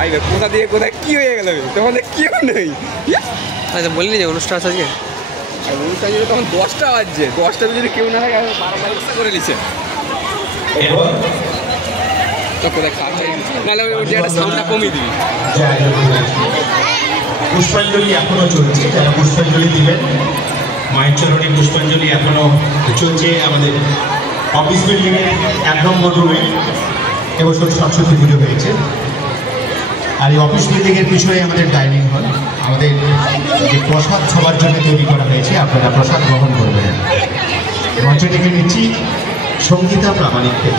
আইবে কোথা দিয়ে কোথায় কি হয়ে গেল তোমাদের কেউ নেই। আচ্ছা বলিনি যে অনুষ্ঠান আছে আজকে, অনুষ্ঠান যদি তখন 10টা বাজছে, 10টা যদি কেউ না থাকে বারবার ইচ্ছা করে নিচ্ছে তো কোথায় খাওয়া নাহলে ওই জায়গাটা সাউন্ডটা কমিয়ে দিবি। পুষ্পাঞ্জলি এখনো চলছে, যারা পুষ্পাঞ্জলি দিবেন মায়ের চরণে পুষ্পাঞ্জলি এখনো চলছে আমাদের অফিস বিল্ডিংয়ের 1 নম্বর রুমে। এবছর সরস্বতী পুজো হয়েছে, আর এই অফিস বিল্ডিংয়ের পিছনে আমাদের ডাইনিং হল, আমাদের যে প্রসাদ সবার জন্য তৈরি করা হয়েছে, আপনারা প্রসাদ গ্রহণ করবেন। মঞ্চে ডেকে নিচ্ছি সঙ্গীতা প্রামাণিককে।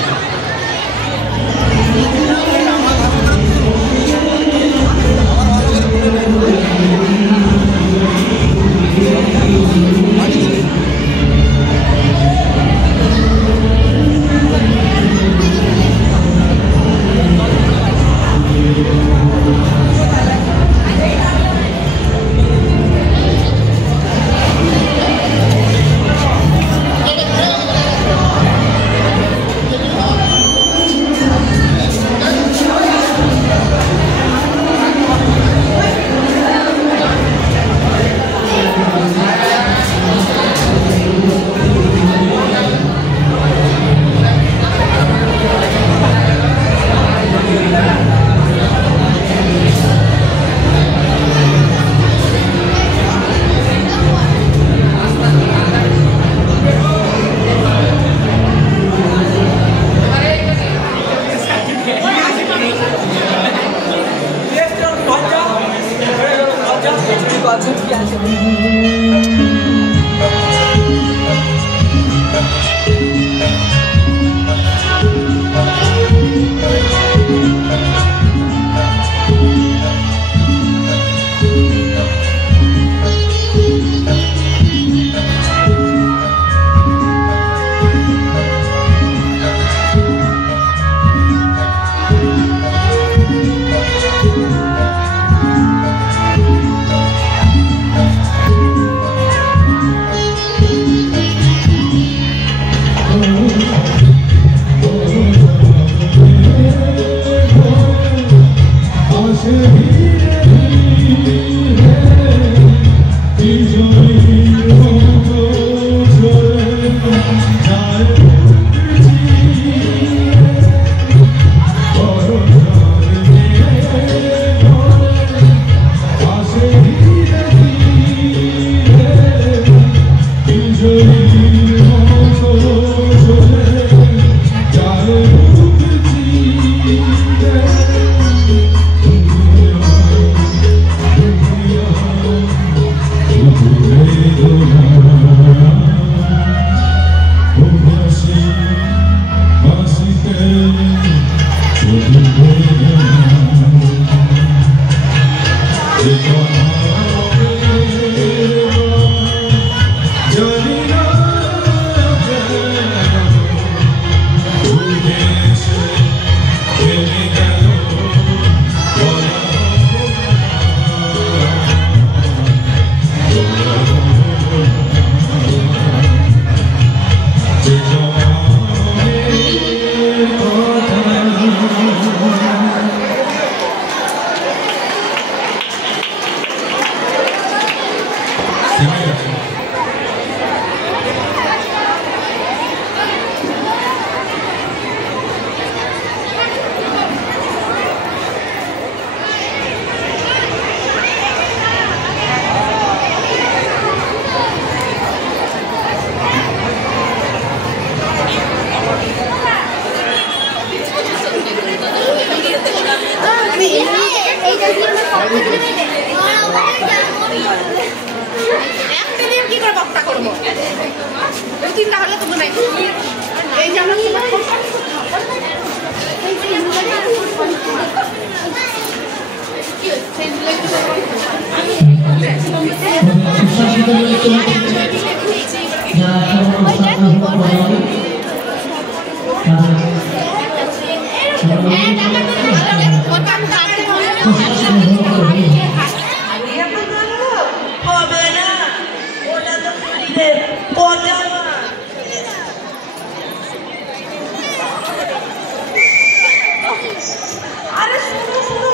আরে শুনো শুনো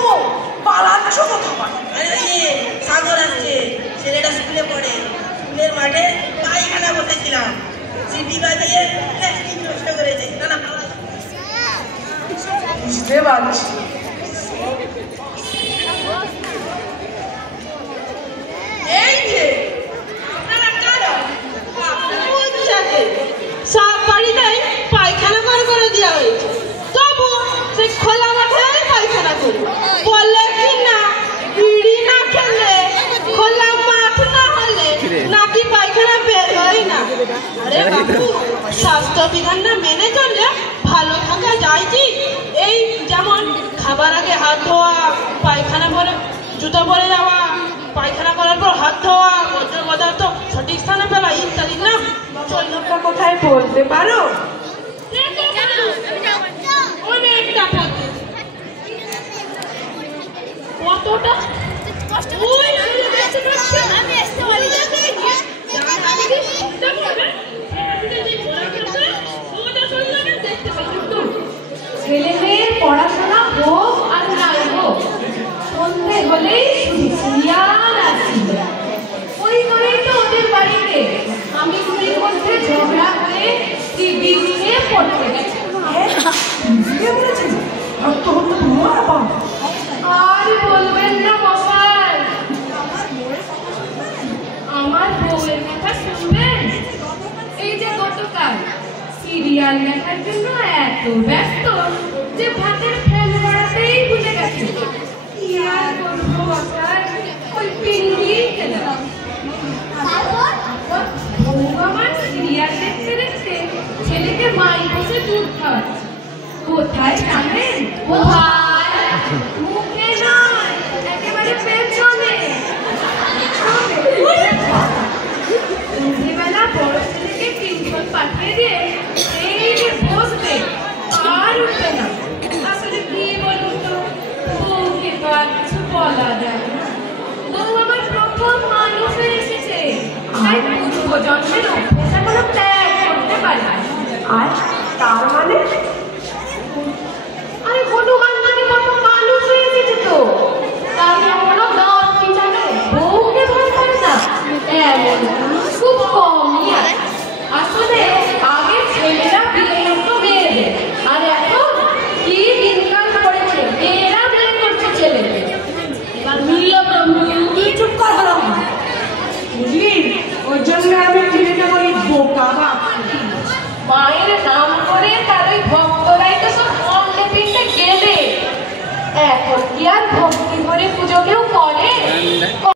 সিটি বাজিয়ে নষ্ট করে দেয়। না না বুঝতে পারছি। এই যে আপনারা কারা? সব বাড়িতেই পায়খানা করে দেওয়া হয়েছে, তবু সে খোলা মাঠে পায়খানা করে বলে কি না বিড়ি না খেলে খোলা মাঠ না হলে নাকি পায়খানা বের হয় না। আরে বাবু, স্বাস্থ্য বিধানটা মেনে চললে ভালো থাকা যায় কি? এই যেমন খাবার আগে হাত ধোয়া, পায়খানা পরে জুতো পরে যাওয়া, পায়খানা করার পর হাত ধোয়া, বর্জ্য পদার্থ সঠিক স্থানে ফেলা ইত্যাদি না। চলটা কোথায় বলতে পারো? অনেকটা পথে। কতটা? ছেলে মেয়ের পড়াশোনা হোক আর নাই হোক, সন্ধে হলেই সিরিয়াল আসছিল। ওই করেই তো ওদের বাড়িতে আমি স্ত্রীর মধ্যে ঝগড়া হয়ে টিভি নিয়ে পড়তে গেছি। আর বলবেন না মশাই, আমার বউয়ের কথা শুনবেন। এই যে গতকাল সিরিয়াল দেখার জন্য এত ব্যস্ত যে ভাতের ফেল বাড়াতেই ভুলে গেছে। কি আর করবো মশাই, ওই পিন্ডি খেলাম। বউ আমার সিরিয়াল দেখতে দেখতে ছেলেকে মাই বসে দুধ খাওয়াচ্ছে। কোথায় জানেন? মুখে নয়, একেবারে পেছনে। সন্ধ্যেবেলা বড় ছেলেকে টিউশন পাঠিয়ে দিয়ে এই যে বসবে আর উঠবে না। আসলে কি বলুন তো, বউকে তো আর কিছু বলা যায় না। বউ আমার প্রথম মানুষ হয়ে এসেছে, তাই পূর্ব জন্মের অভ্যাস এখনো ত্যাগ করতে পারে। আর তার মানে